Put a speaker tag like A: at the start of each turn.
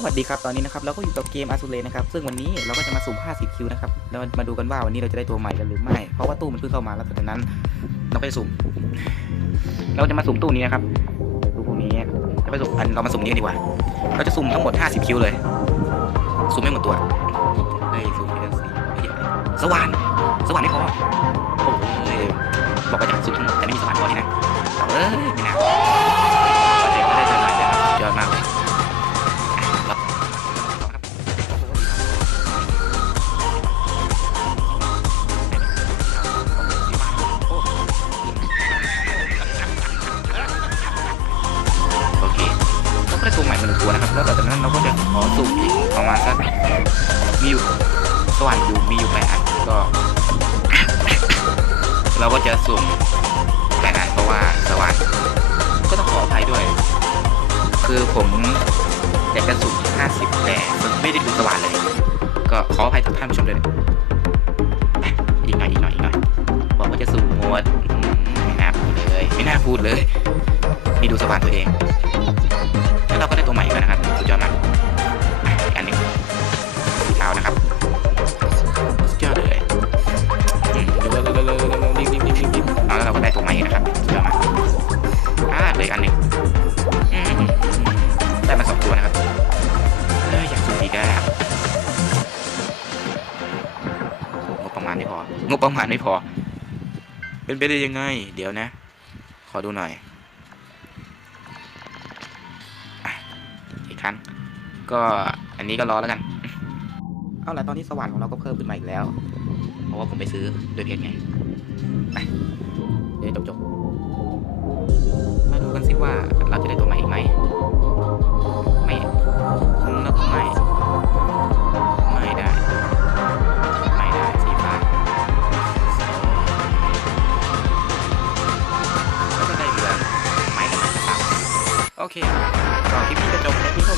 A: สวัสดีครับ ตอนนี้นะครับเราก็อยู่กับเกมอาซูเลนะครับ ซึ่งวันนี้เราก็จะมาสุ่ม 50 คิวนะครับแล้วมาดูกันว่าวันนี้เราจะได้ตัวใหม่กันหรือไม่ เพราะว่าตู้มันเพิ่งเข้ามาแล้วแต่นั้น เราก็จะสุ่ม เราจะมาสุ่มตู้นี้นะครับ ตู้พวกนี้จะไปสุ่มอันเรามาสุ่มนี้ดีกว่า เราจะสุ่มทั้งหมด 50 คิวเลย สุ่มไม่หมดตัวเฮ้ยสุ่มทีละสี่สว่านสว่านไม่พอโอ้ยบอกว่าจะสุ่มทั้งหมดแต่ไม่มีสว่านพอที่นะเอ้ยไม่น่า ได้ตัวใหม่มาหนึ่งตัวนะครับ แล้วต่อจากนั้นเราก็จะขอสุ่มอีกประมาณสักมีอยู่สว่านอยู่มีอยู่แปดอันก็ เราก็จะสุ่มแปดอันเพราะว่าสว่านก็ต้องขออภัยด้วย คือผมอยากจะสุ่ม50แต่ไม่ได้ดูสว่านเลย ก็ขออภัยทุกท่านผู้ชมด้วยอีกหน่อยอีกหน่อยอีกหน่อยบอกว่าจะสุ่มหมดไม่น่าพูดเลย ไม่น่าพูดเลย มีดูสว่านตัวเอง แล้วเราก็ได้ตัวใหม่แล้วนะครับสุดยอดมากอันนึงสีเท้านะครับสุดยอดเลยอืมเร็วๆๆๆๆรีบรีบรีบๆเอาแล้วเราก็ได้ตัวใหม่นะครับสุดยอดมากอ่าเลยอันหนึ่งได้มาสองตัวนะครับเอ้ยอยากสุ่มอีกอะงบประมาณไม่พองบประมาณไม่พอ เป็นไปได้ยังไง เดี๋ยวนะ ขอดูหน่อย ครั้ง ก็อันนี้ก็รอแล้วกัน เอาละตอนนี้สว่านของเราก็เพิ่มขึ้นมาอีกแล้ว เพราะว่าผมไปซื้อด้วยเพชรไงไปเดี๋ยวจบๆมาดูกันสิว่าเราจะได้ตัวใหม่อีกไหม ไม่คงนับไม่ไม่ได้ ไม่ได้สีฟ้าแล้วก็ได้เรือใหม่กันนะครับโอเค ก็คลิปนี้จะจบในที่เท่านี้แล้วกันเออใช่คลิป